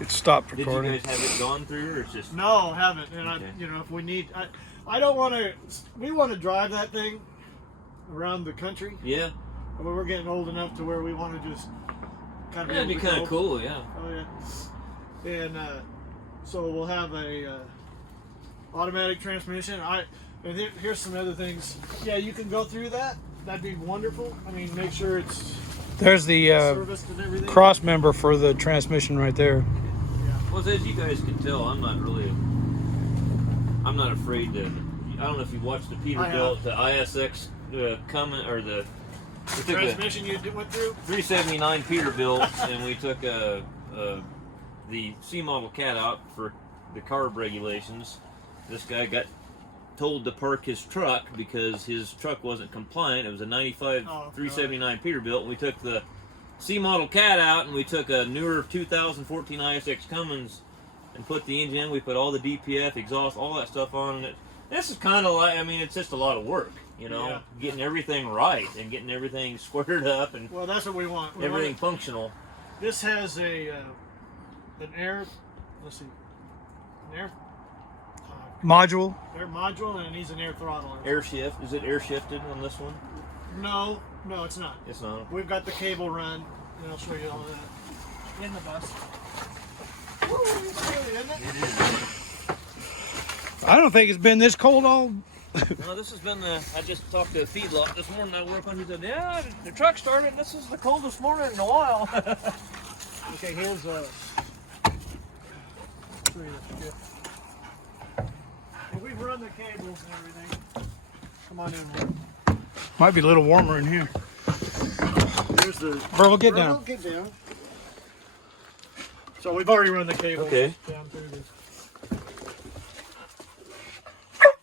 It stopped recording. Did you guys have it gone through, or it's just? No, haven't. And Okay. you know, if we need, I don't want to. We want to drive that thing around the country. Yeah. But we're getting old enough to where we want to just kind of. That'd be kind of cool, yeah. Oh yeah. And so we'll have a automatic transmission. And here's some other things. Yeah, you can go through that. That'd be wonderful. I mean, make sure it's. There's the serviced and everything. cross member for the transmission right there. Well, as you guys can tell, I'm not afraid to. I don't know if you watched the Peterbilt, the ISX coming, or the transmission you went through. 379 Peterbilt, and we took the C model cat out for the carb regulations. This guy got told to park his truck because his truck wasn't compliant. It was a 95 379 Peterbilt, and we took the C model cat out, and we took a newer 2014 ISX Cummins and put the engine in. We put all the DPF, exhaust, all that stuff on it. This is kind of like, I mean, it's just a lot of work, you know, getting everything right and getting everything squared up and well, that's what we want. Everything functional. This has an air. Let's see, an air. Module. Air module, and it needs an air throttle. Air shift. Is it air shifted on this one? No, it's not. It's not. We've got the cable run, and I'll show you all that in the bus. Woo, it's chilly, isn't it? It is. I don't think it's been this cold all. No, this has been I just talked to a feedlot this morning. I work on. He said, "Yeah, the truck started. This is the coldest morning in a while." Okay, here's we've run the cables and everything. Come on in. Might be a little warmer in here. There's the. Burl, get down. Get down. So we've already run the cables Okay. down through this.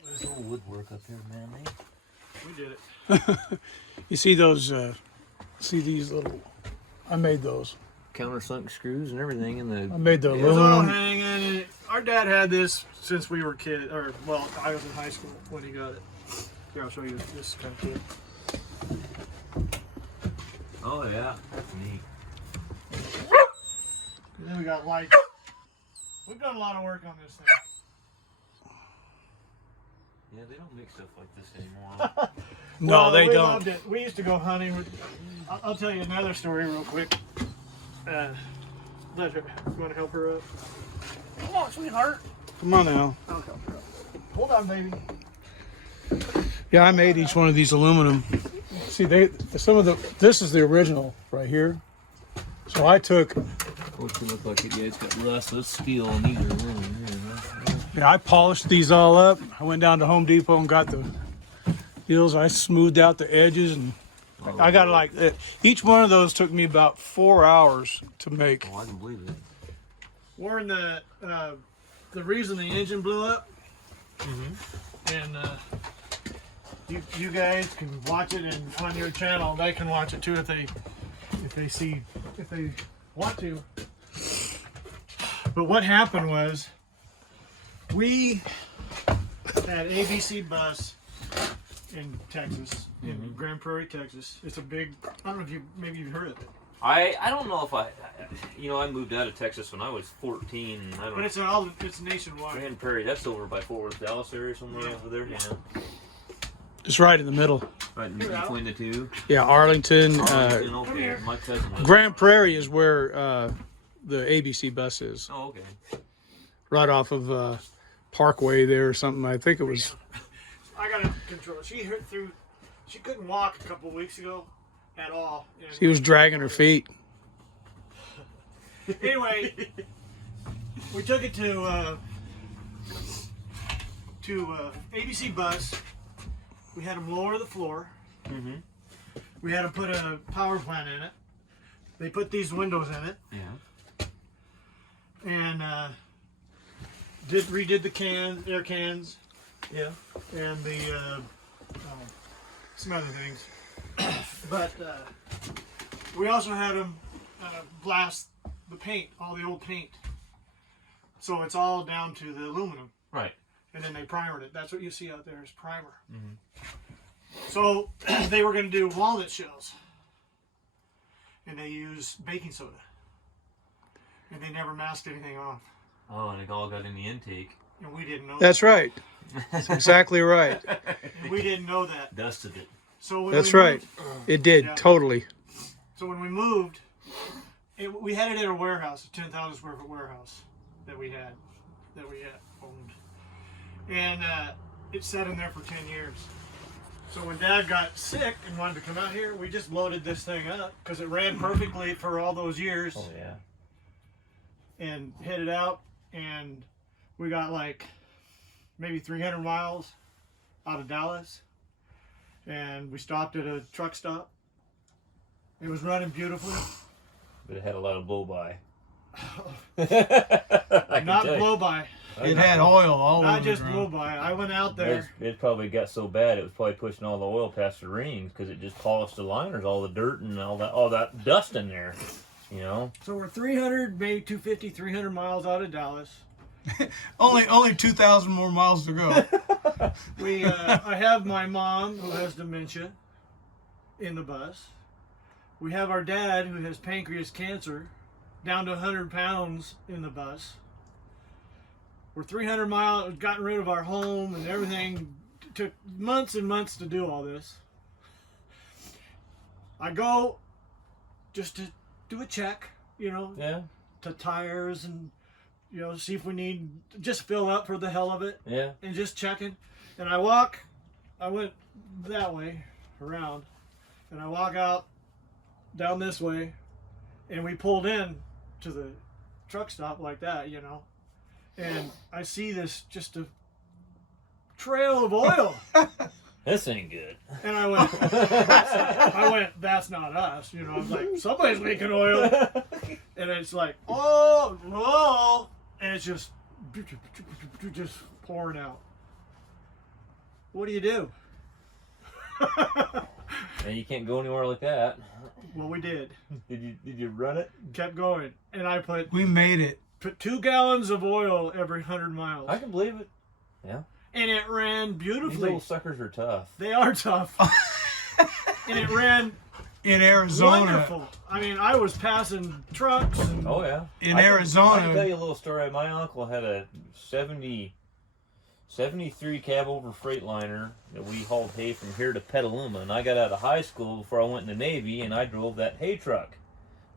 There's old woodwork up here, man. We did it. You see those? See these little? I made those. Countersunk screws and everything in the. I made the It was all aluminum. hanging. Our dad had this since we were kids, or well, I was in high school when he got it. Here, I'll show you this kind of kid. Oh yeah, that's neat. And then we got lights. We've done a lot of work on this thing. Yeah, they don't make stuff like this anymore. No, Well, they we don't. Loved it. We used to go hunting. I'll tell you another story real quick. Pleasure. You want to help her up? Come on, sweetheart. Come on now. I'll help her up. Hold on, baby. Yeah, I made each one of these aluminum. See, this is the original right here. So I took. What's it look like? Yeah, it's got rust. Let's steel on either one. Yeah, I polished these all up. I went down to Home Depot and got the deals. I smoothed out the edges, and I got like each one of those took me about 4 hours to make. Oh, I can believe it. We're in the reason the engine blew up, and you guys can watch it, and on your channel they can watch it too if they want to. But what happened was we had ABC bus in Texas, in Grand Prairie, Texas. It's a big. I don't know if maybe you've heard of it. I don't know if I moved out of Texas when I was 14. I don't But know. it's nationwide. Grand Prairie, that's over by Fort Worth, Dallas area somewhere over there. Yeah. It's right in the middle. Right in between the two. Yeah, Arlington. Okay. My cousin lives Grand Prairie is where the ABC bus is. Oh, okay. Right off of Parkway there or something. I think it was. I gotta control it. She couldn't walk a couple weeks ago at all. And She was dragging her feet. Anyway, we took it to ABC bus. We had them lower the floor. We had them put a power plant in it. They put these windows in it. Yeah. And redid the air cans. Yeah. And the some other things. But we also had them blast the paint, all the old paint. So it's all down to the aluminum. Right. And then they primered it. That's what you see out there is primer. So they were going to do walnut shells. And they use baking soda. and they never masked anything off. Oh, and it all got in the intake. And we didn't know That's that. right. That's exactly right. And we didn't know that. Dusted it. So when That's we right. moved, It did, Yeah. totally. so when we moved, we had it in a warehouse, a 10,000 square foot warehouse that we had owned. And it sat in there for 10 years. So when Dad got sick and wanted to come out here, we just loaded this thing up because it ran perfectly for all those years. Oh, yeah. And headed out, and we got like maybe 300 miles out of Dallas, and we stopped at a truck stop. It was running beautifully. But it had a lot of blow-by. Not blow-by, It had oil all not over just the ground. blow-by. I went out there. It probably got so bad it was probably pushing all the oil past the rings because it just polished the liners, all the dirt and all that dust in there. You know. So we're 300, maybe 250, 300 miles out of Dallas. Only 2,000 more miles to go. I have my mom who has dementia in the bus. We have our dad who has pancreas cancer, down to 100 pounds in the bus. We're 300 miles, gotten rid of our home and everything. It took months and months to do all this. I go just to do a check, Yeah. to tires and, see if we need, just fill up for the hell of it. Yeah. And just checking. And I went that way, around, and I walk out down this way, and we pulled in to the truck stop like that, and I see this, just a trail of oil. This ain't good. And I went, that's not us. I was like, somebody's leaking oil. And it's like, oh, and it's just pouring out. What do you do? And you can't go anywhere like that. Well, we did. Did you run it? Kept going. And I put We made it. 2 gallons of oil every 100 miles. I can believe it. Yeah. And it ran These beautifully. little suckers are tough. They are tough. And it ran In Arizona. wonderful. I mean, I was passing trucks. And Oh yeah. In I can Arizona. tell you a little story. My uncle had a 73 cab over Freightliner that we hauled hay from here to Petaluma, and I got out of high school before I went in the Navy, and I drove that hay truck.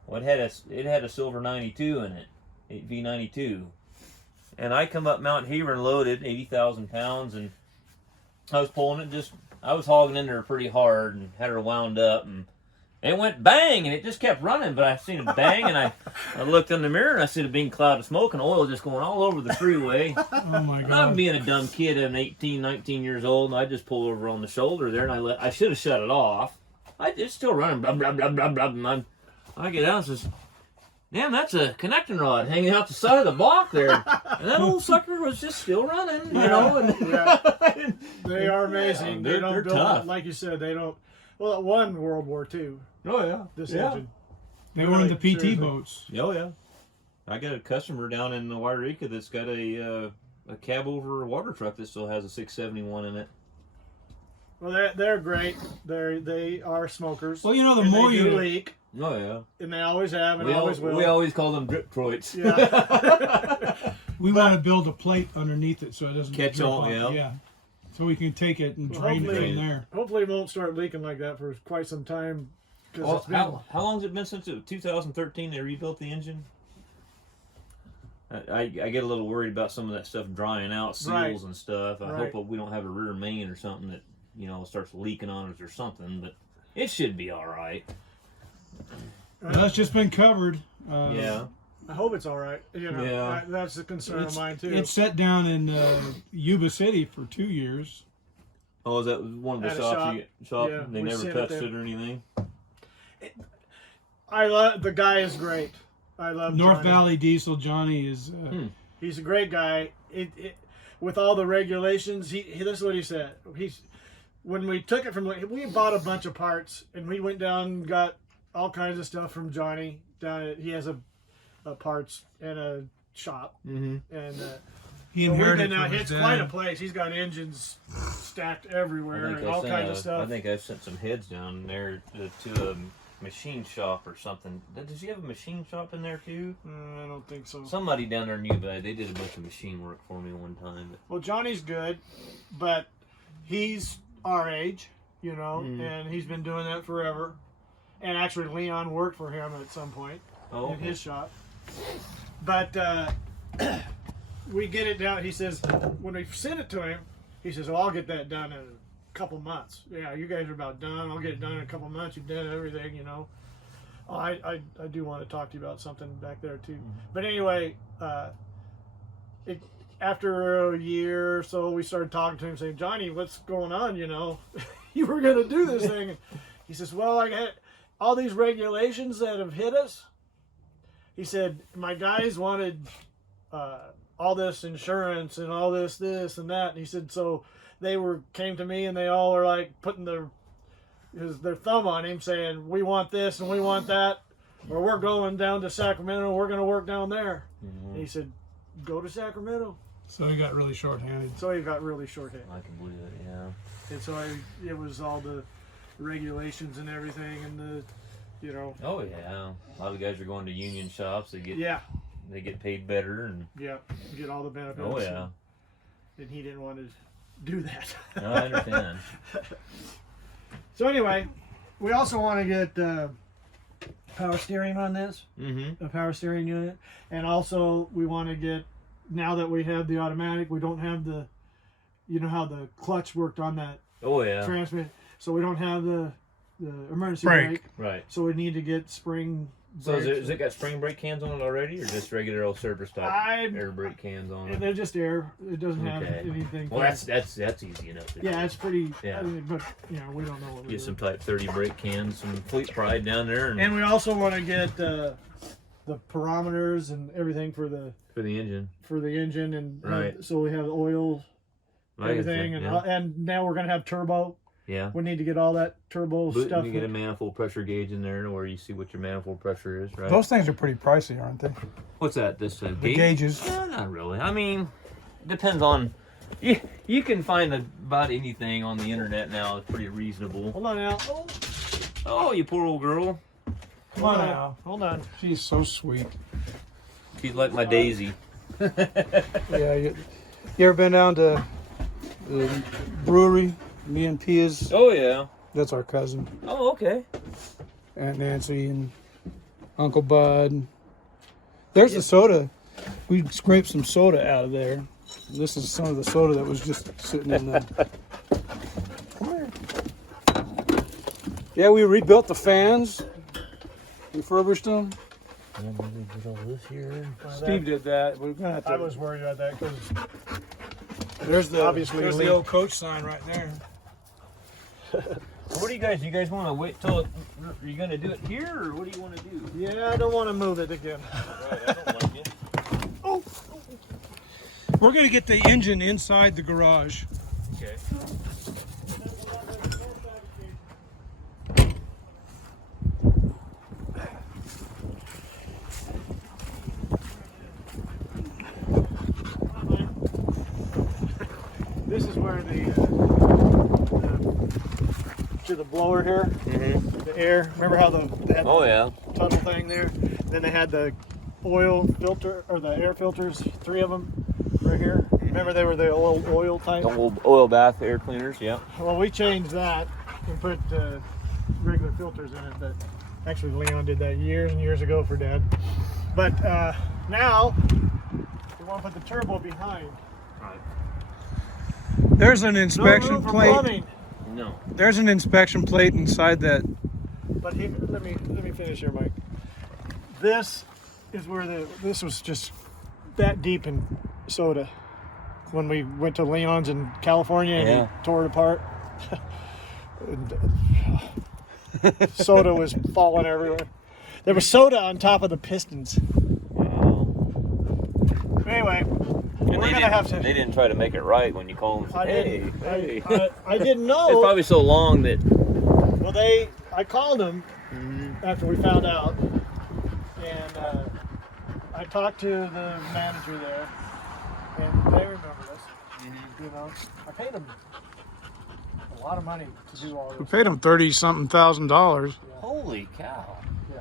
Well, it had a silver 92 in it, 8V92, and I come up Mount Hebron loaded 80,000 pounds, and I was pulling it I was hogging in there pretty hard and had her wound up, and it went bang, and it just kept running, but I seen it bang, and I looked in the mirror, and I see a big cloud of smoke and oil just going all over the freeway. Oh my And I'm God. being a dumb kid. I'm 18, 19 years old, and I just pulled over on the shoulder there, and I should have shut it off. It's still running, blah, blah, blah, blah, blah, and I get out and says, damn, that's a connecting rod hanging out the side of the block there. And that old sucker was just still running, you know. And Yeah. They are amazing. Yeah, they don't they're build, tough. like you said, they don't. Well, it won World War II. Oh, yeah. This yeah. engine. They were in the PT Seriously. boats. Oh, yeah. I got a customer down in Wairika that's got a cab over water truck that still has a 671 in it. Well, they're great. They are smokers. Well, the and more they do you leak, Oh, yeah. and they always have, and always will. We always call them drip troits. Yeah. we want to build a plate underneath it so it doesn't Catch drip all, off. yeah. So we can take it and Well, drain it hopefully- from there. Hopefully, it won't start leaking like that for quite some time. 'Cause Well, it's been, how long has it been since 2013 they rebuilt the engine? I get a little worried about some of that stuff drying out, seals Right. and stuff. I Right. hope we don't have a rear main or something that starts leaking on us or something. But it should be all right. Well, it's just been covered. Yeah. I hope it's all right. Yeah. That's a concern of mine too. It's set down in Yuba City for 2 years. Oh, is that one of the At a shops? shop. You Yeah, they we never sit touched at it or anything. I love the guy is great. I love North Johnny. Valley Diesel Johnny is. He's a great guy. With all the regulations, he this is what he said. When we took it from, we bought a bunch of parts, and we went down and got all kinds of stuff from Johnny. He has a parts and a shop, Mm-hmm. and He so we've inherited been out. from his It's dad. quite a place. He's got engines stacked everywhere and all kinds of I stuff. think I've sent some heads down there to machine shop or something. Does he have a machine shop in there too? I don't think so. Somebody down there knew, but they did a bunch of machine work for me one time. But... Well, Johnny's good, but he's our age, you know, and he's been doing that forever. And actually, Leon worked for him at some point in his shop. But we get it down. He says, when we send it to him, he says, "Well, I'll get that done in a couple months." Yeah, you guys are about done. I'll get it done in a couple months. You've done everything, you know. Oh, I do want to talk to you about something back there too. But anyway, after a year or so, we started talking to him, saying, "Johnny, what's going on? You know, you were going to do this thing." And he says, "Well, I got all these regulations that have hit us." He said, "My guys wanted all this insurance and all this and that." And he said, so they came to me and they all are like putting their thumb on him, saying, "We want this and we want that, or we're going down to Sacramento. We're going to work down there." And he said, "Go to Sacramento." So he got really short-handed. I can believe it, yeah. And so it was all the regulations and everything, and the, you know. Oh yeah, a lot of guys are going to union shops. They get paid better and get all the benefits. Oh yeah. And he didn't want to do that. No, I understand. So anyway, we also want to get power steering on this, a power steering unit, and also we want to get, now that we have the automatic, we don't have the, you know how the clutch worked on that transmission, so we don't have the emergency brake. Right. So we need to get spring. So has it got spring brake cans on it already, or just regular old service type air brake cans on it? They're just air. It doesn't have anything. Well, that's easy enough. Yeah, it's pretty. Yeah. I mean, but you know, we don't know what. Get some Type 30 brake cans, some Fleet Pride down there, and we also want to get the parameters and everything for the engine. And so we have oil, everything, and now we're gonna have turbo. Yeah. We need to get all that turbo stuff. You get a manifold pressure gauge in there where you see what your manifold pressure is, right? Those things are pretty pricey, aren't they? What's that? The gauges? Yeah, not really. I mean, depends on. You can find about anything on the internet now. It's pretty reasonable. Hold on now. Oh, you poor old girl. Come on now. Hold on. She's so sweet. She's like my Daisy. Yeah. You ever been down to the brewery? Me and Pia's. Oh yeah. That's our cousin. Oh okay. Aunt Nancy and Uncle Bud. There's the soda. We scraped some soda out of there. This is some of the soda that was just sitting in the. Come here. Yeah, we rebuilt the fans. Refurbished them. Get all this here. Steve did that. We're gonna have to. I was worried about that because there's the old coach sign right there. What do you guys want to wait till? Are you gonna do it here, or what do you want to do? Yeah, I don't want to move it again. Right, I don't like it. Oh. We're gonna get the engine inside the garage. Okay. This is where the blower here, the air. Remember how they had the tunnel thing there? Then they had the oil filter, or the air filters, 3 of them right here. Remember they were the oil type? The old oil bath air cleaners, yeah. Well, we changed that and put regular filters in it. But actually, Leon did that years and years ago for Dad. But now we want to put the turbo behind. Right. There's an inspection plate. Plumbing. No. There's an inspection plate inside that. But let me finish here, Mike. This is where this was just that deep in soda when we went to Leon's in California and we tore it apart. Soda was falling everywhere. There was soda on top of the pistons. Wow. Anyway, they didn't try to make it right when you call them. Hey. I didn't know. It's probably so long that. Well, I called them after we found out, and I talked to the manager there, and they remember this. You know, I paid them a lot of money to do all this. We paid them $30-something thousand. Yeah. Holy cow. Yeah.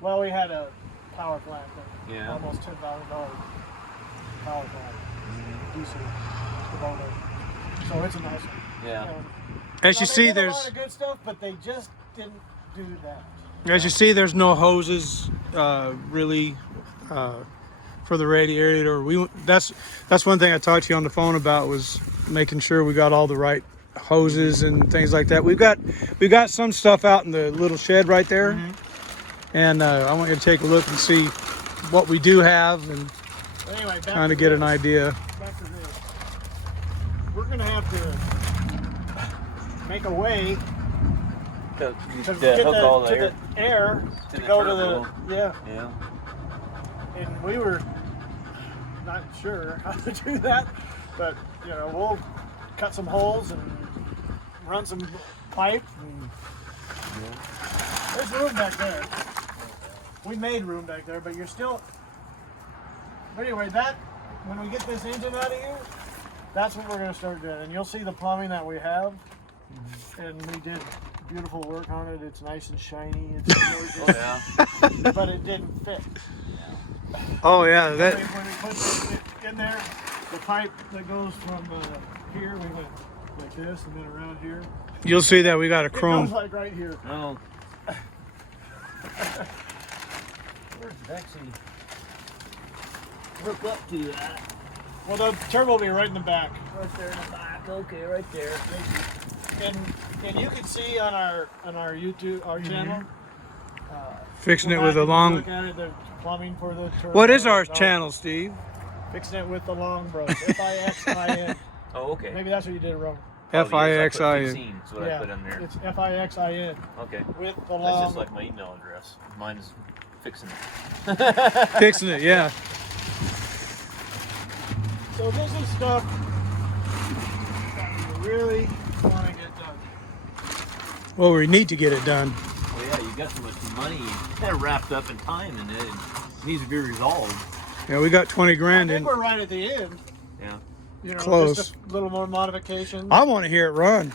Well, we had a power plant, Yeah. almost $10,000 power plant, diesel motor. So it's a nice one. Yeah. You know, As you they see, did a there's lot of good stuff, but they just didn't do that. as you see, there's no hoses really for the radiator. That's one thing I talked to you on the phone about, was making sure we got all the right hoses and things like that. We've got some stuff out in the little shed right there, and I want you to take a look and see what we do have and Anyway, back kind of get an idea. Back to this. We're gonna have to make a way To to get hook all to the the air to to the go to turbo. the yeah. Yeah. And we were not sure how to do that, but you know, we'll cut some holes and run some pipe. And there's room back there. We made room back there, but you're still. But anyway, that when we get this engine out of here, that's what we're going to start doing. And you'll see the plumbing that we have, and we did beautiful work on it. It's nice and shiny. It's gorgeous, but it didn't fit. Oh yeah, When that we put it in there, the pipe that goes from here, we went like this, and then around here. you'll see that we got a It chrome. goes like right here. Oh. Where's Betsy? Hook up to that. Well, the turbo will be right in the back. Right there in the back. Okay, right there. And you can see on our YouTube, our channel. Fixing go it with back a and long. Look at it, the plumbing for the turbo. What is our It's all- channel, Steve? Fixing it with the long bros. FIXIN. Oh, okay. Maybe that's what you did wrong. FIXIN. That's what I put in there. It's FIXIN Okay. with the That's long. just like my email address. Mine is fixing it. Fixing it, yeah. So this is stuff that we really want to get done. Well, we need to get it done. Well, yeah, you got so much money wrapped up in time in it. It needs to be resolved. Yeah, we got 20 I grand think in. we're right at the end. Yeah. You know, Close. just a little more modifications. I want to hear it run.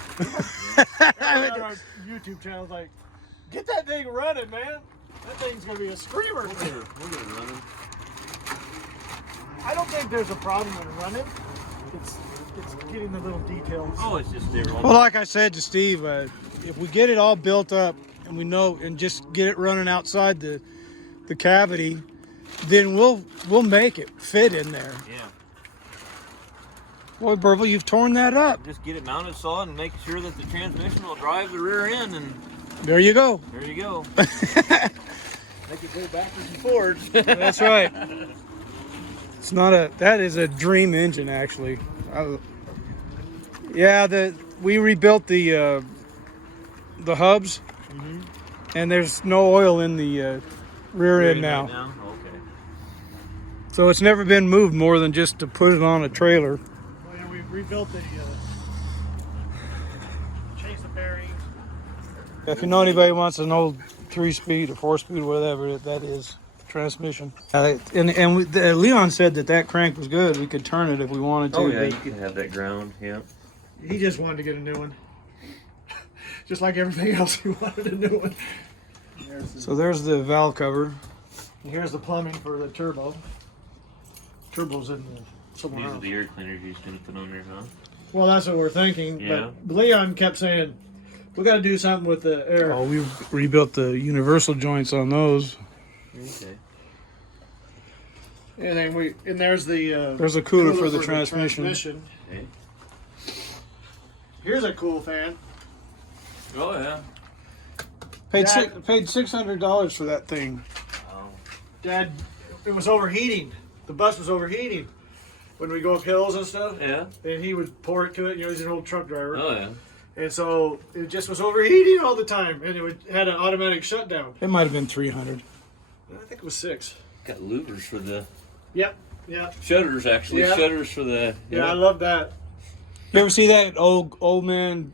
Everyone on our YouTube channel's like, get that thing running, man. That thing's gonna be a screamer. We'll get it running. I don't think there's a problem with running. It's getting the little details. Oh, it's just there. Well, like I said to Steve, if we get it all built up and we know, and just get it running outside the cavity, then we'll make it fit in there. Yeah. Boy, Burble, you've torn that up. Just get it mounted solid and make sure that the transmission will drive the rear end, and There you go. there you go. Make it go backwards and forwards. That's right. It's not that is a dream engine, actually. We rebuilt the hubs, and there's no oil in the rear end now. Okay. So it's never been moved more than just to put it on a trailer. Well, yeah, we rebuilt the changed the bearings. If you know anybody wants an old 3-speed or 4-speed, whatever that is, transmission. Leon said that crank was good. We could turn it if we wanted to. Oh yeah, but- you could have that ground. Yeah. He just wanted to get a new one. Just like everything else, he wanted a new one. So there's the valve cover. And here's the plumbing for the turbo. Turbo's in somewhere These are else. the air cleaners you're going to put on there, huh? Well, that's what we're thinking. Yeah. But Leon kept saying, we got to do something with the air. Oh, we rebuilt the universal joints on those. Okay. And then there's the There's a cooler for the transmission. Okay. Here's a cool fan. Oh yeah. Paid Dad- $600 for that thing. Oh. Dad, it was overheating. The bus was overheating when we go up hills and stuff. Yeah. And he would pour it to it. You know, he's an old truck driver. Oh yeah. And so it just was overheating all the time. And it had an automatic shutdown. It might have been 300. I think it was 6. Got louvers for the Yep. Yeah. shutters, actually. Yeah. Shutters for the. Yeah, I love that. You ever see that old man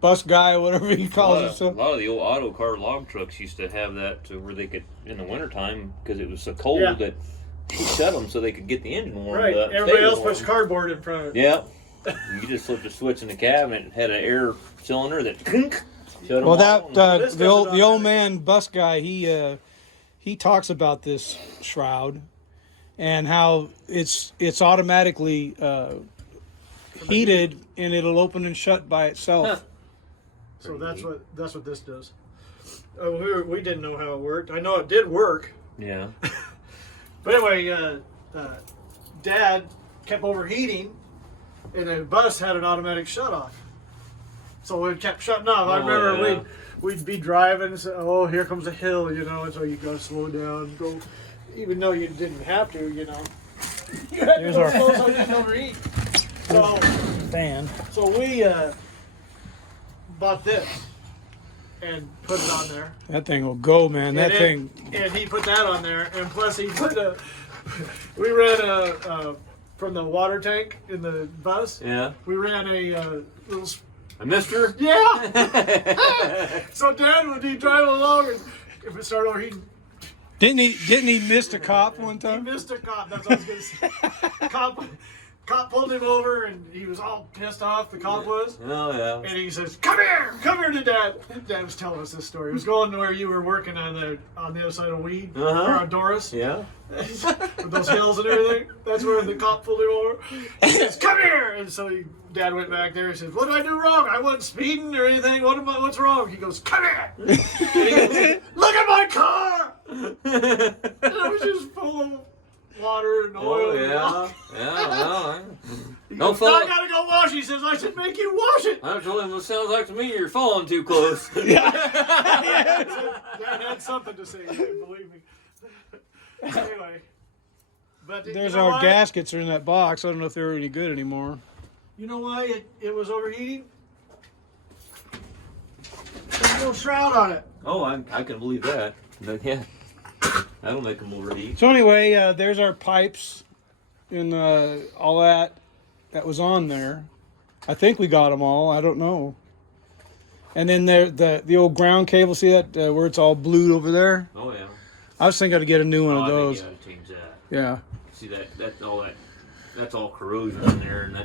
bus guy, or whatever he A calls lot, himself? a lot of the old auto car log trucks used to have that to where they could, in the wintertime, because it was so cold Yeah. that he shut them so they could get the engine warmed Right. up. Everybody stay else warm. puts cardboard in front of it. Yeah. You just flipped a switch in the cabinet, it had an air cylinder that Shut 'em Well, all that and- This the old doesn't man bus guy, he talks about this shroud and how it's automatically heated and it'll open and shut by itself. So that's what this does. We didn't know how it worked. I know it did work, Yeah. but anyway, Dad kept overheating, and the bus had an automatic shut off. So it kept shutting off. I Oh, remember yeah. we'd be driving and say, "Oh, here comes a hill," you know, and so you gotta slow down, go, even though you didn't have to, you know. You had to Here's go our- slow so you didn't overheat. So. Fan. So we bought this and put it on there. That thing will go, man. That thing. And he put that on there, and plus he put we ran from the water tank in the bus. Yeah. We ran a little. A mister? Yeah. So Dad would be driving along, and if it started overheating, Didn't he miss a cop one he time? missed a cop. That's what I was gonna say. Cop pulled him over, and he was all pissed off. The cop was. Oh, yeah. And he says, come here to Dad. Dad was telling us this story. He was going to where you were working on the other side of Weed, or on Doris, Yeah. with those hills and everything. That's where the cop pulled him over. He says, come here. And so Dad went back there. He says, what did I do wrong? I wasn't speeding or anything. What's wrong? He goes, come here. And he goes, look at my car. And it was just full of water and oil. Oh, and yeah. Yeah, well, He no goes, "Now I fault. gotta go wash." He says, "I should make you wash it." I told him it sounds like to me you're falling too close. Dad had something to say. Believe me. Anyway, but There's you know our why? gaskets are in that box. I don't know if they're any good anymore. You know why it was overheating? There's a little shroud on it. Oh, I can believe that. But yeah, that'll make them overheat. So anyway, there's our pipes and all that was on there. I think we got them all. I don't know. And then there, the old ground cable. See that where it's all blued over there? Oh yeah. I was thinking I'd get a new one Oh, of I those. think you gotta change that. Yeah. See that's all corrosion in there, and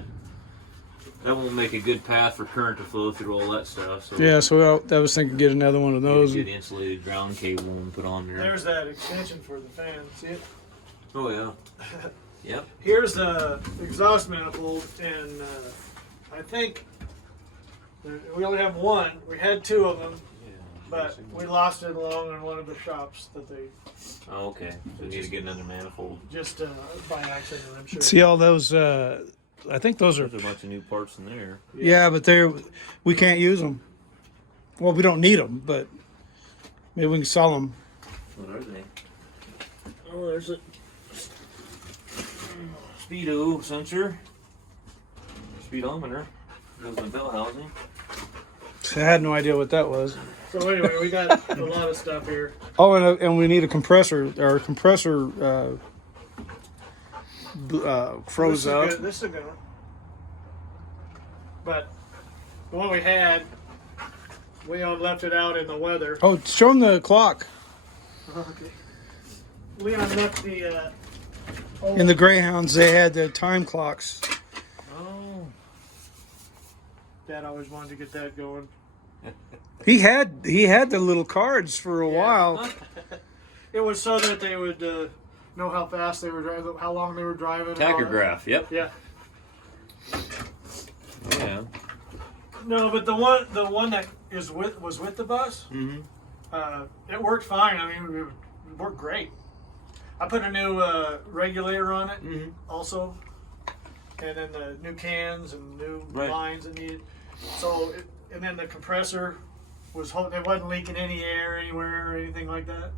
that won't make a good path for current to flow through all that stuff. So Yeah. So I was thinking get another one of get a those. good insulated ground cable and put on there. There's that extension for the fan. See it? Oh yeah. Yep. Here's the exhaust manifold, and I think we only have one. We had two of them, but we lost it along in one of the shops that they Oh, okay. So we need to get another manifold. just by accident, I'm sure. See all those? I think those are. There's a bunch of new parts in there. Yeah, but we can't use them. Well, we don't need them, but maybe we can sell them. What are they? Oh, there's a speedo sensor, speedometer. Goes in the bell housing. I had no idea what that was. So anyway, we got a lot of stuff here. Oh, and we need a compressor. Our compressor froze up. This is a good one. But the one we had, Leon left it out in the weather. Oh, show them the clock Okay. Leon left the. in the Greyhounds. They had the time clocks. Oh. Dad always wanted to get that going. He had the little cards for a while. It was so that they would know how fast they were driving, how long they were driving. and all that. Tachograph. Yep. Yeah. Oh, yeah. No, but the one that was with the bus, Mm-hmm. it worked fine. I mean, it worked great. I put a new regulator on it, Mm-hmm. also, and then the new cans and new Right. lines it needed. So, and then the compressor it wasn't leaking any air anywhere or anything like that.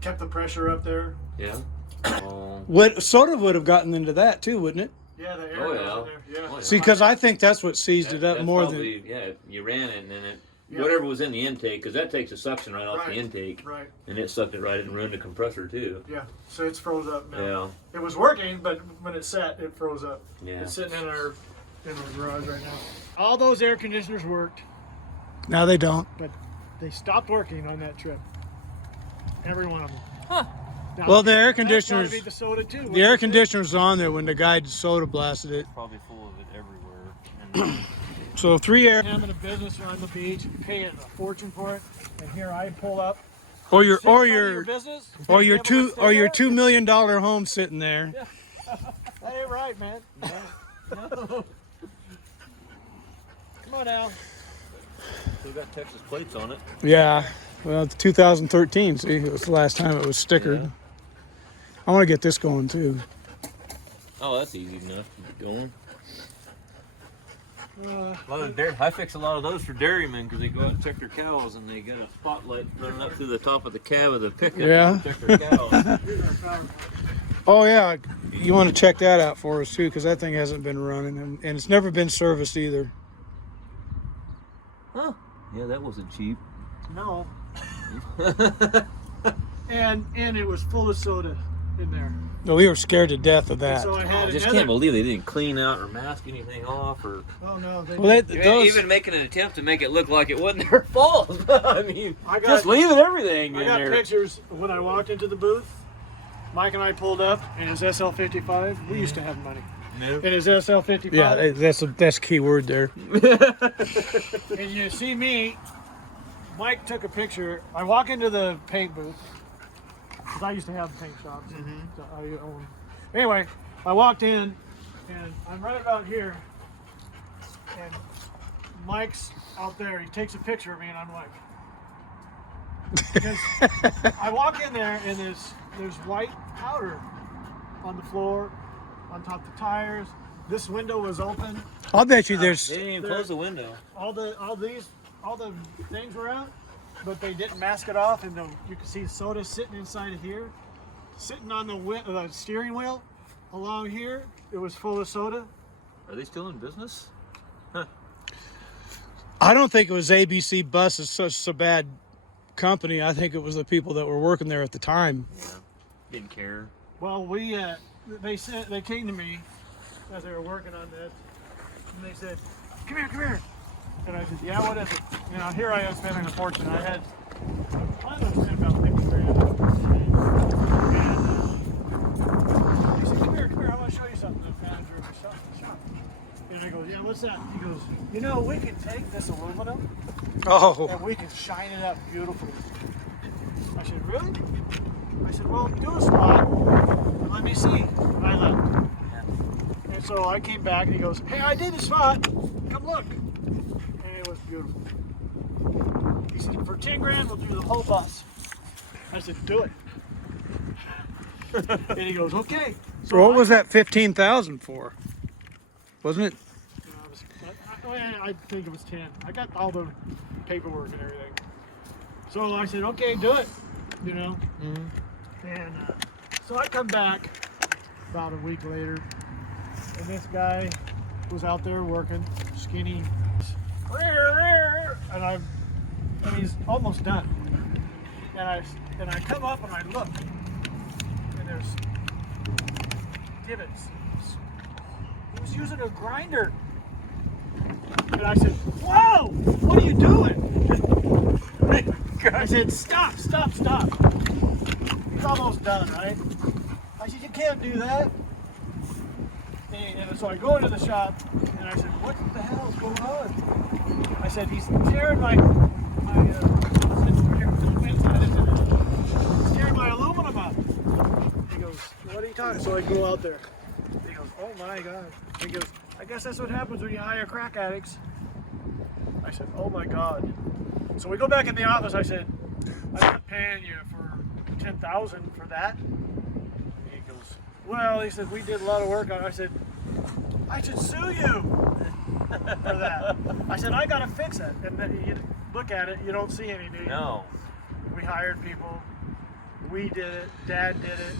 Kept the pressure up there. Yeah. Oh. What soda would have gotten into that too, wouldn't it? Yeah, the air Oh, goes yeah. in there. Yeah. Oh, yeah. See, because I think that's what seized it up That's more probably, yeah, you ran it and then Yeah. whatever was in the intake, because that takes the suction right off Right. the intake, Right. and it sucked it right and ruined the compressor too. Yeah. So it's froze up now. Yeah. It was working, but when it set, it froze up. Yeah. It's sitting in our garage right now. All those air conditioners worked, than. Now they don't. but they stopped working on that trip. Every one of them. Huh. Now, Well, the air that's gotta conditioners, be the soda too. the air conditioner's on there when the guy soda blasted it. Probably full of it everywhere. And So 3 air. I'm in a business on the beach, paying a fortune for it, and here I pull up. Or your sit in front of your business, or be your able to two stay or your there? $2 million home sitting there. That ain't right, man. No. Come on now. Still got Texas plates on it. Yeah. Well, it's 2013. See, it was the last time it was stickered. Yeah. I want to get this going too. Oh, that's easy enough to get going. I fix a lot of those for dairymen because they go out and check their cows and they got a spotlight running up through the top of the cab of the pickup Yeah. to check their cows. Oh yeah, you want to check that out for us too, because that thing hasn't been running and it's never been serviced either. Huh? Yeah, that wasn't cheap. No. and it was full of soda in there. No, we were scared to death of And that. so I I had just another. can't believe they didn't clean out or mask anything off or Oh no, they Well, those, even making an attempt to make it look like it wasn't their fault. I mean, I got- just leaving everything I in got there. pictures when I walked into the booth. Mike and I pulled up in his SL55. We used to have money. Nope. In his SL55. yeah, that's a key word there. And you see me, Mike took a picture. I walk into the paint booth, because I used to have paint shops. So I own. Anyway, I walked in, and I'm right about here, and Mike's out there. He takes a picture of me, and I'm like, because I walk in there, and there's white powder on the floor, on top of the tires. This window was open. I'll bet you there's They didn't even close the window. All the things were out, but they didn't mask it off, and you can see soda sitting inside of here, sitting on the steering wheel, along here. It was full of soda. Are they still in business? I don't think it was ABC Bus is such a bad company. I think it was the people that were working there at the time. Yeah. Didn't care. Well, they came to me as they were working on this, and they said, "Come here." And I said, "Yeah, what is it?" You know, here I am spending a fortune. I had spent about 50 grand. And he said, "Come here, I want to show you something." The manager of the shop. And I go, "Yeah, what's that?" He goes, "You know, we can take this aluminum Oh, and we can shine it up beautifully." I said, "Really?" I said, "Well, do a spot and let me see." And I left. And so I came back and he goes, "Hey, I did a spot. Come look." And it was beautiful. He said, "For 10 grand, we'll do the whole bus." I said, "Do it." And he goes, "Okay." so what was that 15,000 for? Wasn't it? I think it was 10. I got all the paperwork and everything. So I said, "Okay, do it." You know. And so I come back about a week later, and this guy was out there working, skinny, and he's almost done. And I come up and I look, and there's divots. He was using a grinder. And I said, "Whoa, what are you doing?" I said, "Stop. He's almost done, right?" I said, "You can't do that." And so I go into the shop and I said, "What the hell is going on?" I said, "He's tearing he's tearing my aluminum up." He goes, "What are you talking?" So I go out there. He goes, "Oh my God." He goes, "I guess that's what happens when you hire crack addicts." I said, "Oh my God." So we go back in the office. I said, "I'm not paying you for 10,000 for that." He goes, "Well," he said, "we did a lot of work on it." I said, "I should sue you for that." I said, "I gotta fix it." And then you look at it, you don't see any, do you? No. We hired people. We did it. Dad did it.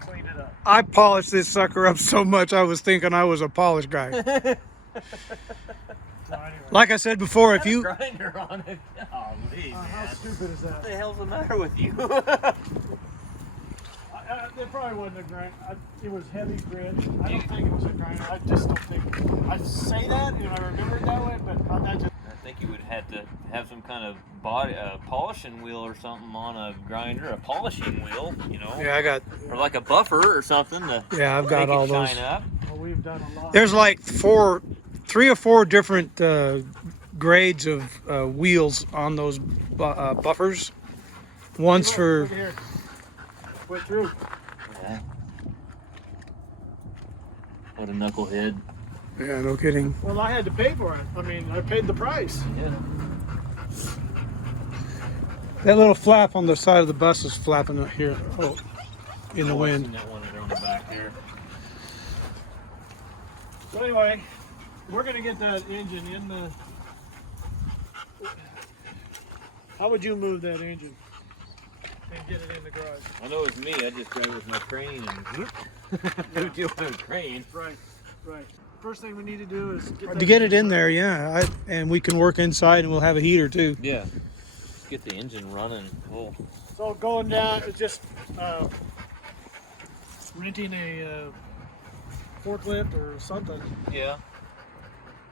Cleaned it up. I polished this sucker up so much I was thinking I was a polish guy. So anyway, Like I said before, if you Grinder on it. Golly, how man. stupid is that? What the hell's the matter with you? There probably wasn't a grind. It was heavy grit. I don't think it was a grinder. I just don't think. I say that and I remember it that way, but I just. I think you would have to have some kind of body polishing wheel or something on a grinder, a polishing wheel, you know, yeah, I got or like a buffer or something to yeah, I've got make all it those. shine up. Well, we've done a lot. There's like four 3 or 4 different grades of wheels on those buffers. One's for Look here. Went through. Yeah. What a knucklehead. yeah, no kidding. Well, I had to pay for it. I mean, I paid the price. Yeah. That little flap on the side of the bus is flapping up here. Oh, in the I've wind. seen that one around the back there. So anyway, we're gonna get that engine in the. How would you move that engine and get it in the garage? I know it's me. I just grab it with my crane and no deal with a crane. Right, right. First thing we need to do is get To get it in there, yeah. And we can work inside and we'll have a heater too. Yeah. Get the engine running. Oh. So going down, it's just renting a forklift or something. Yeah.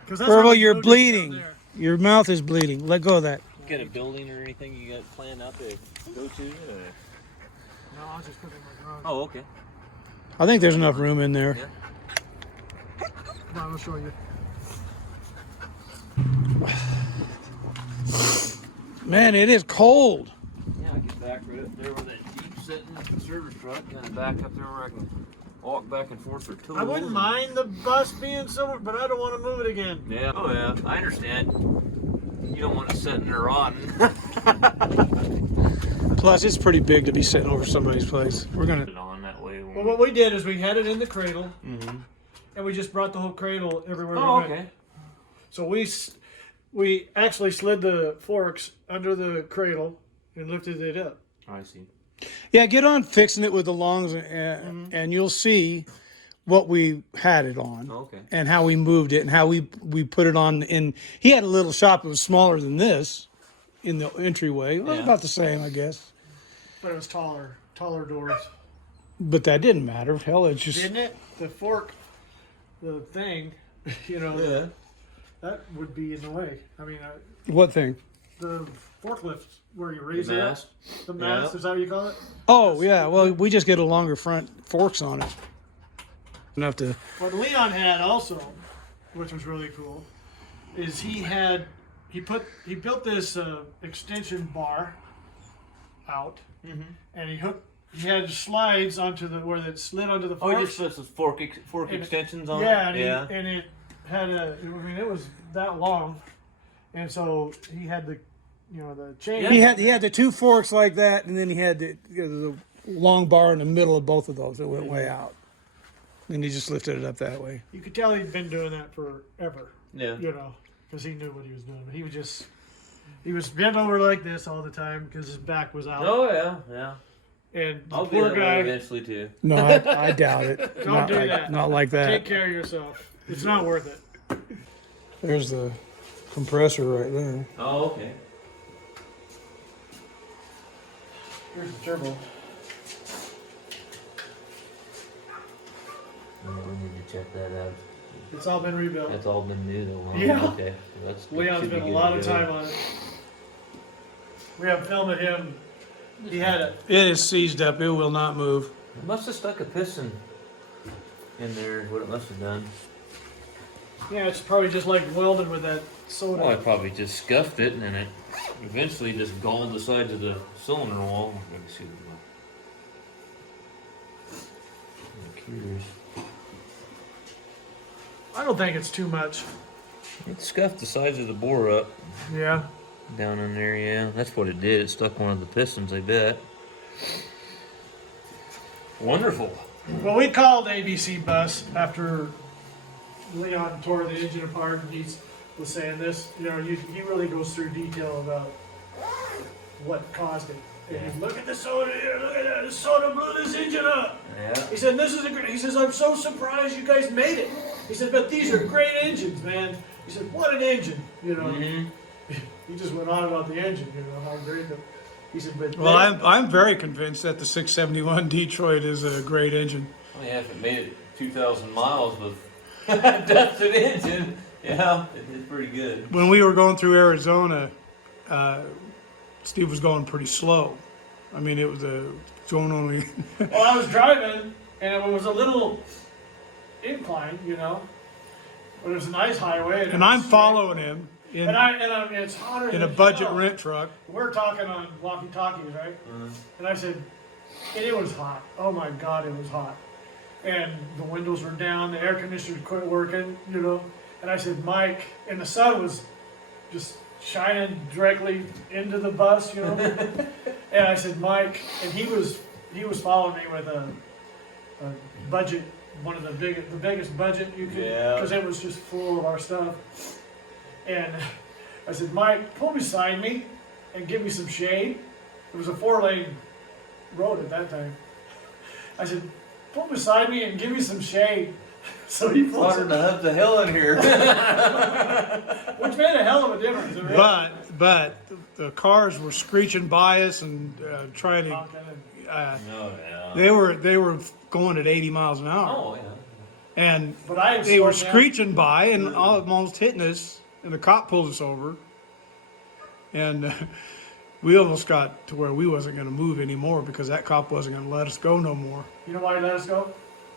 Because that's how Verbal, we you're moved it down bleeding. there. Your mouth is bleeding. Let go of that. Get a building or anything you got planned out to go to? No, I was just putting it in my garage. Oh, okay. I think there's enough room in there. Yeah. Come on, I'll show you. Man, it is cold. Yeah, I get back right up there where that Jeep's sitting, service truck, and back up there where I can walk back and forth for tools. I wouldn't mind the bus being somewhere, but I don't want to move it again. Yeah, oh yeah, I understand. You don't want it sitting there rotting. Plus, it's pretty big to be sitting over somebody's place. We're Put gonna. it on that way. Well, what we did is we had it in the cradle, Mm-hmm. and we just brought the whole cradle everywhere Oh, we went. okay. So we actually slid the forks under the cradle and lifted it up. I see. Yeah, get on fixing it with the longs, and you'll see what we had it on, Okay. and how we moved it, and how we put it on. In he had a little shop that was smaller than this, in the entryway. Well, Yeah. about the same, I guess. But it was taller doors. But that didn't matter. Hell, it's just. Didn't it? The fork, the thing, you know, Yeah. that would be in the way. I mean, What thing? the forklift where you raise The it mast? up. The mast, Yeah. is that what you call it? Oh yeah. Well, we just get a longer front forks on it. Enough to. What Leon had also, which was really cool, is he built this extension bar out, and he had slides onto the where it slid onto the Oh, forks. you just put some fork And- extensions on yeah, it? and and it had it was that long, and so he had the chain. He had the 2 forks like that, and then he had the long bar in the middle of both of those that went way out. And he just lifted it up that way. You could tell he'd been doing that forever, Yeah. because he knew what he was doing. But he was bent over like this all the time because his back was out. Oh, yeah, yeah. And the I'll be poor that way guy, eventually, too. No, I doubt it. Don't not do like, that. Not like that. take care of yourself. It's not worth it. There's the compressor right there. Oh, okay. Here's the turbo. We need to check that out. It's all been rebuilt. That's all been new, though. Huh? Yeah. Okay. That's good. Leon's Should be spent a good lot to of go. time on it. We have film of him. He had it. It is seized up. It will not move. It must have stuck a piston in there, what it must have done. Yeah, it's probably just like welded with that soda. Well, I probably just scuffed it and then it eventually just galled the sides of the cylinder wall. Let me see. I'm curious. I don't think it's too much. It scuffed the sides of the bore up Yeah. down in there, yeah. That's what it did. It stuck one of the pistons, I bet. Wonderful. Well, we called ABC Bus after Leon tore the engine apart, and he was saying this. He really goes through detail about what caused it. And look at the soda here. Look at that. The soda blew this engine up. Yeah. He said, "This is a great." He says, "I'm so surprised you guys made it." He said, "But these are great engines, man." He said, "What an engine!" Mm-hmm. He just went on about the engine. How great the. He said, "But Well, I'm very convinced that the 671 Detroit is a great engine. Well, yeah, if it made it 2,000 miles with a dusted engine, yeah, it's pretty good. When we were going through Arizona, Steve was going pretty slow. I mean, it was going only. Well, I was driving, and it was a little incline, But it's a nice highway. And I'm following him in It's hotter a than budget hell. rent truck. We're talking on walkie-talkies, right? And I said, and it was hot. Oh my God, it was hot. And the windows were down, the air conditioner quit working, you know. And I said, Mike, and the sun was just shining directly into the bus, you know. And I said, Mike, and he was following me with a budget, one of the biggest budget you could, because it was just full of our stuff. And I said, Mike, pull beside me and give me some shade. It was a 4-lane road at that time. I said, pull beside me and give me some shade. So he pulls it, Up the hill in here. which made a hell of a difference. It really But the cars were screeching by us and trying to. honking and- They were going at 80 miles an hour. Oh, yeah. And But I had they were slowed down. screeching by and almost hitting us, and the cop pulled us over. And we almost got to where we wasn't going to move anymore because that cop wasn't going to let us go no more. You know why he let us go?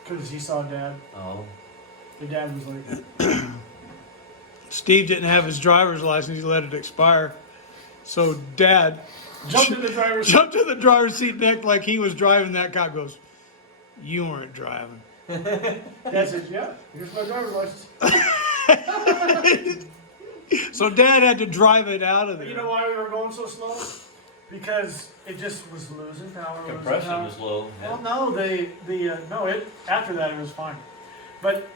Because he saw Dad. Oh. The dad was like, Steve didn't have his driver's license; he let it expire. So Dad jumped in the driver's seat. jumped to the driver's seat neck like he was driving. That cop goes, "You weren't driving." Dad says, yeah, here's my driver's license. So Dad had to drive it out of But there. you know why we were going so slow? Because it just was losing power. Compression was low. Well, no, after that it was fine. But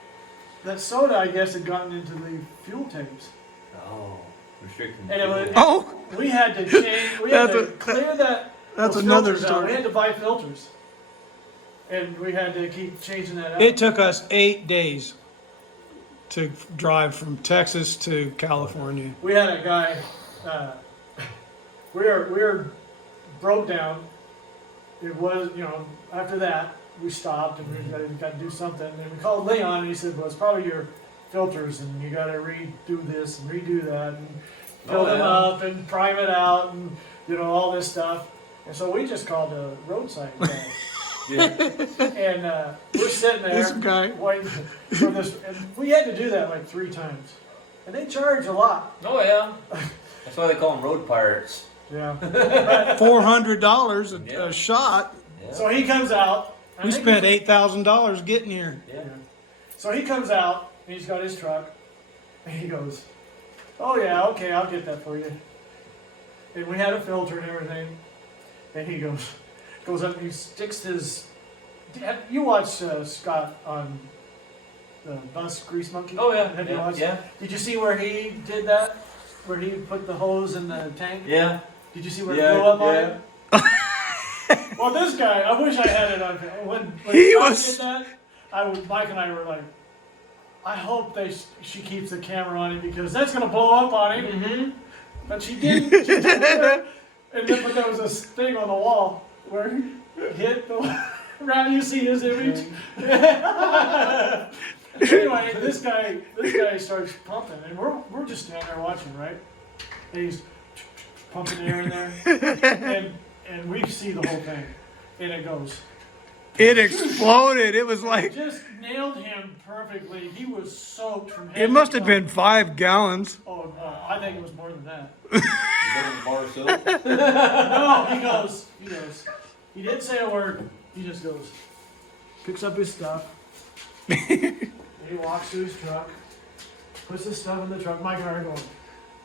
that soda, I guess, had gotten into the fuel tanks. Oh. Restricting. And it was, Oh, we had to change, we had to That's clear that. that's those another filters out. story. We had to buy filters. And we had to keep changing that out. it took us 8 days to drive from Texas to California. We had a guy, we were broke down. It was, after that, we stopped and we got to do something. And we called Leon and he said, well, it's probably your filters and you got to redo this and redo that and fill them up and prime it out and, all this stuff. And so we just called a roadside guy. And we're sitting there This guy. waiting for this. And we had to do that like 3 times. And they charge a lot. Oh, yeah. That's why they call them road pirates. Yeah. $400 Yeah. a shot. Yeah. So he comes out. I We think spent $8,000 getting here. Yeah. So he comes out, and he's got his truck, and he goes, oh yeah, okay, I'll get that for you. And we had a filter and everything, and he goes up and he sticks his, you watched Scott on the bus Grease Monkey? Oh, yeah. Have you Yeah. watched? Yeah. Did you see where he did that? Where he put the hose in the tank? Yeah. Did you see where Yeah, it blew up on yeah. it? Well, this guy, I wish I had it on when He Scott was- did that. Mike and I were like, I hope she keeps the camera on him because that's gonna blow up on him. Mm-hmm. But she didn't. She took it, and then but there was this thing on the wall where he hit the. Around you see his image. Anyway, this guy starts pumping, and we're just standing there watching, right? And he's pumping air in there, and we see the whole thing, and it goes. It exploded. It was like, Just nailed him perfectly. He was soaked from head it to must have toe. been 5 gallons. Oh no, I think it was more than that. You got bar of soap? No, he goes. He didn't say a word. He just goes, picks up his stuff, and he walks to his truck, puts his stuff in the truck. Mike and I are going,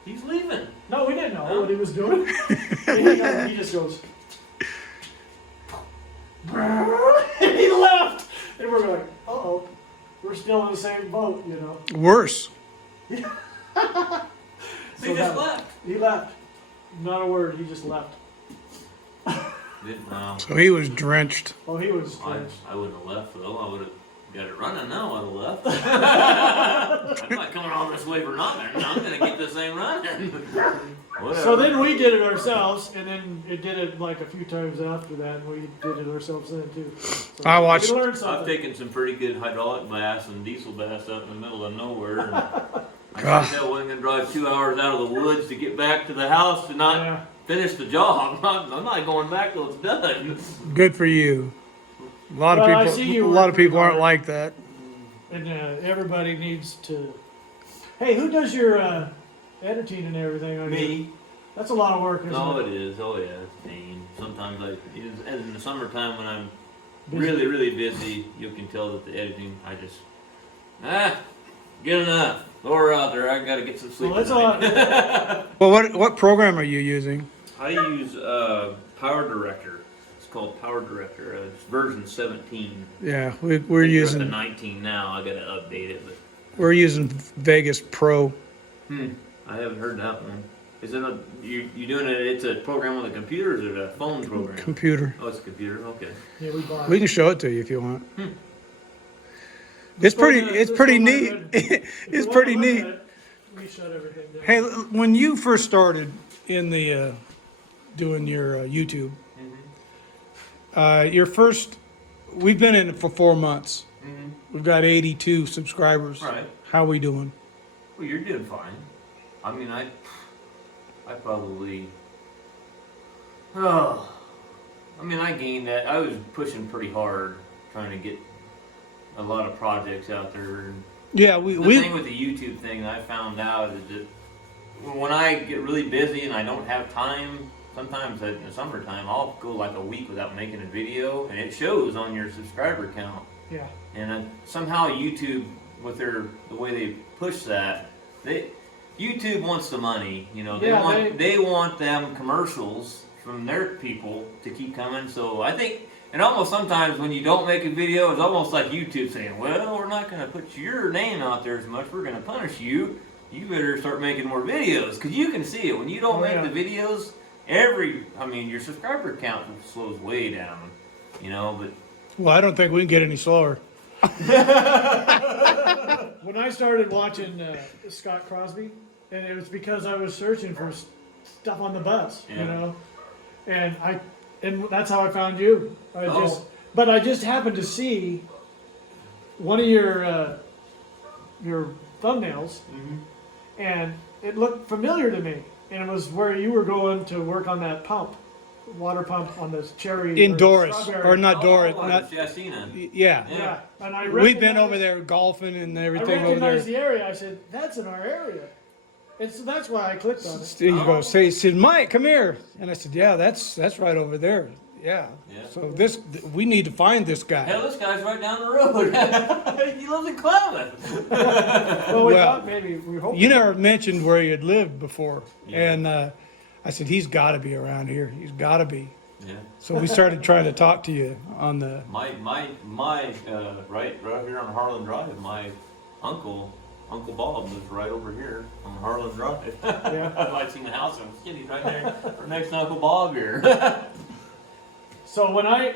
He's leaving. no, we didn't know what he was doing. And he just goes, and he left. And we're like, uh-oh, we're still in the same boat, Worse. They So just that- left. He left. Not a word. He just left. Didn't know. So he was drenched. Oh, he was. I wouldn't have left though. I would have got it running now. I'd have left. I'm not coming all this way for nothing. I'm gonna get this thing running. Whatever. So then we did it ourselves, and then it did it like a few times after that, and we did it ourselves then too. So I watched- we learned I've something. taken some pretty good hydraulic baths and diesel baths out in the middle of nowhere. And I God. said I wasn't gonna drive 2 hours out of the woods to get back to the house to not Yeah. finish the job. I'm not going back till it's done. Good for you. A lot Well, I of see people. you A lot of working people aren't hard. like that. And everybody needs to Hey, who does your editing and everything on you? Me? That's a lot of work, isn't No, it? it is. Oh yeah, it's pain. Sometimes in the summertime when I'm Busy. really busy, you can tell that the editing, I just, get enough. Or out there, I gotta get some sleep. Well, that's a lot. Well, what program are you using? I use Power Director. It's called Power Director. It's version 17. Yeah, we're We're up to using 19 now. I gotta update it, but we're using Vegas Pro. I haven't heard that one. Is it you doing it? It's a program on the computer, or is it a phone program? Computer. Oh, it's a computer. Okay. Yeah, we bought. We can show it to you if you want. Let's It's pretty. go to- It's let's pretty go neat. ahead. If It's you pretty wanna look neat. at it, we shut everything down. Hey, when you first started in the doing your YouTube, your first, we've been in it for 4 months. We've got 82 subscribers. Right. How we doing? Well, you're doing fine. I mean, I probably. Oh, I mean, I gained that. I was pushing pretty hard, trying to get a lot of projects out there. Yeah, The thing with the YouTube thing that I found out is that when I get really busy and I don't have time, sometimes in the summertime I'll go like a week without making a video, and it shows on your subscriber count. Yeah. And somehow YouTube, with the way they push that, YouTube wants the money. You know, they want them commercials from their people to keep coming. So I think, and almost sometimes when you don't make a video, it's almost like YouTube saying, "Well, we're not going to put your name out there as much. We're going to punish you. You better start making more videos," because you can see it when you don't make the videos. Your subscriber count slows way down. You know, but. Well, I don't think we can get any slower. When I started watching Scott Crosby, and it was because I was searching for stuff on the bus, you know, and that's how I found you. But I just happened to see one of your thumbnails, and it looked familiar to me, and it was where you were going to work on that water pump on this cherry. In Doris, strawberry. or not Doris, not Jasina. yeah. Yeah, and I We've been recognized- over there golfing and I everything over recognized there. the area. I said, "That's in our area," and so that's why I clicked on it. He goes, he said, "Mike, come here," and I said, "Yeah, that's right over there." Yeah. So we need to find this guy. Hell, this guy's right down the road. He lives in Klamath. Well, we Well, thought maybe we hope. You never mentioned where you had lived before, Yeah. and I said he's got to be around here. He's got to be. Yeah. So we started trying to talk to you on the. My right here on Harlan Drive, my Uncle Bob lives right over here on Harlan Drive. Yeah. I've seen the house in the city right there, right next to Uncle Bob here. So when I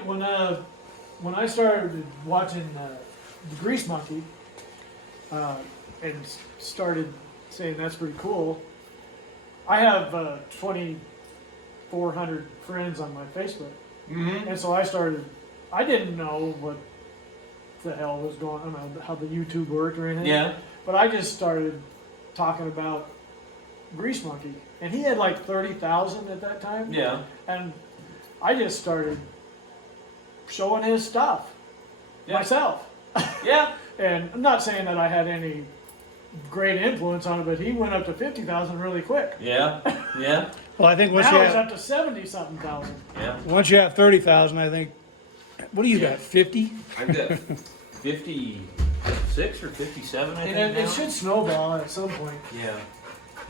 started watching the Grease Monkey, and started saying that's pretty cool, I have 2,400 friends on my Facebook, and so I didn't know what the hell was going on, how the YouTube worked or anything. Yeah. But I just started talking about Grease Monkey, and he had like 30,000 at that time. Yeah. And I just started showing his stuff myself. Yeah. And I'm not saying that I had any great influence on it, but he went up to 50,000 really quick. Yeah. Yeah. Well, I think once Now you he's have up to 70-something thousand. Yeah. 30,000, I think. What do you got? 50? I've got 56 or 57, I think. And it now. should snowball at some point. Yeah.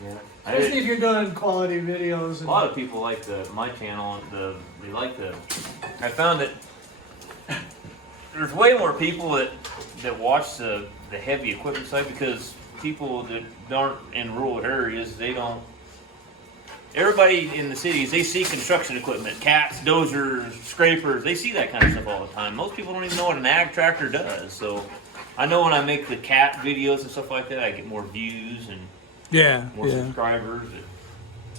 Yeah. Especially if you're doing quality videos. A lot of people like my channel. They like the. I found that there's way more people that watch the heavy equipment side, because people that aren't in rural areas, they don't. Everybody in the cities, they see construction equipment, cats, dozers, scrapers. They see that kind of stuff all the time. Most people don't even know what an ag tractor does. So I know when I make the cat videos and stuff like that, I get more views and more subscribers.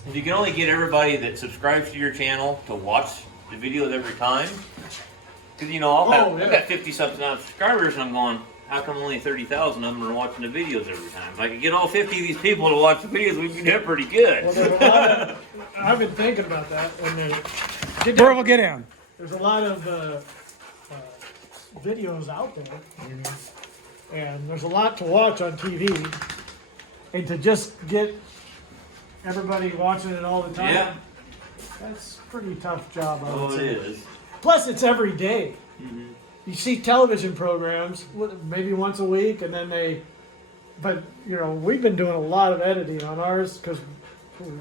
If you can only get everybody that subscribes to your channel to watch the videos every time, because I've got 50-something subscribers, and I'm going, how come only 30,000 of them are watching the videos every time? If I could get all 50 of these people to watch the videos, we'd be doing pretty good. Well, there's a lot of, I've been thinking about that. And Burl, get down. there's a lot of videos out there, and there's a lot to watch on TV. and to just get everybody watching it all the time, Yeah. that's a pretty tough job, I would Oh, it say. is. Plus, it's every day. You see television programs maybe once a week, and then but you know, we've been doing a lot of editing on ours because we're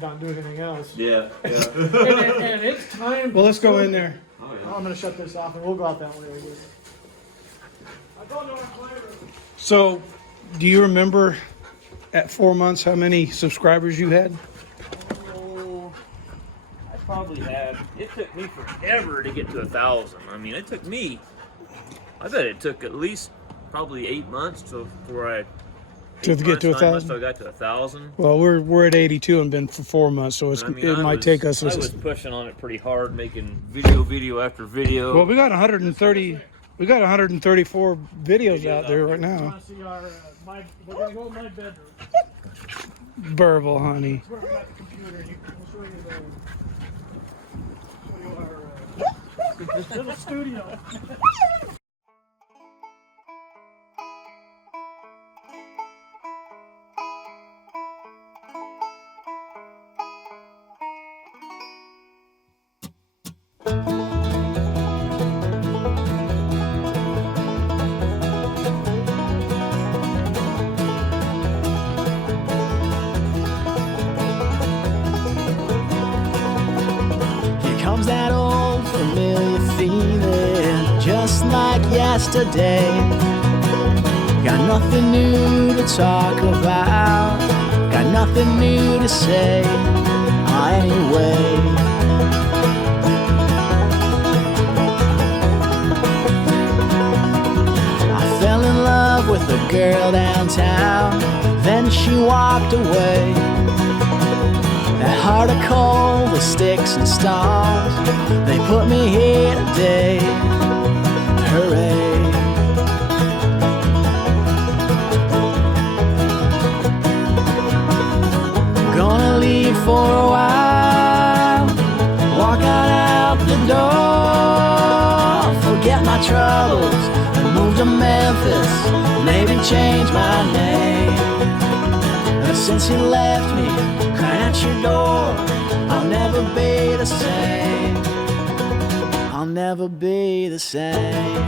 not doing anything else. Yeah. Yeah. And it's time. Well, let's go in there. Oh, Oh, yeah. I'm going to shut this off, and we'll go out that way. I'll go to our playroom. So, do you remember at 4 months how many subscribers you had? Oh, I probably had. It took me forever to get to 1,000. I mean, it took me. I bet it took at least probably 8 months before I. To get to 1,000? I got to 1,000. Well, we're at 82 and been for 4 months, so I mean, it might take us. I was pushing on it pretty hard, making video after video. Well, we got 130. We got 134 videos out there right You now. want to see our, we're going to go in my bedroom. Burble, honey. That's where we got the computer. We'll show you our little studio. Comes that old familiar feeling, just like yesterday. Got nothing new to talk about, got nothing new to say. Anyway, I fell in love with a girl downtown, then she walked away. That heart of coal, the sticks and stones, they put me here today. Hooray. Gonna leave for a while, walk out the door, forget my troubles and move to Memphis, maybe change my name. But since you left me at your door, I'll never be the same. I'll never be the same.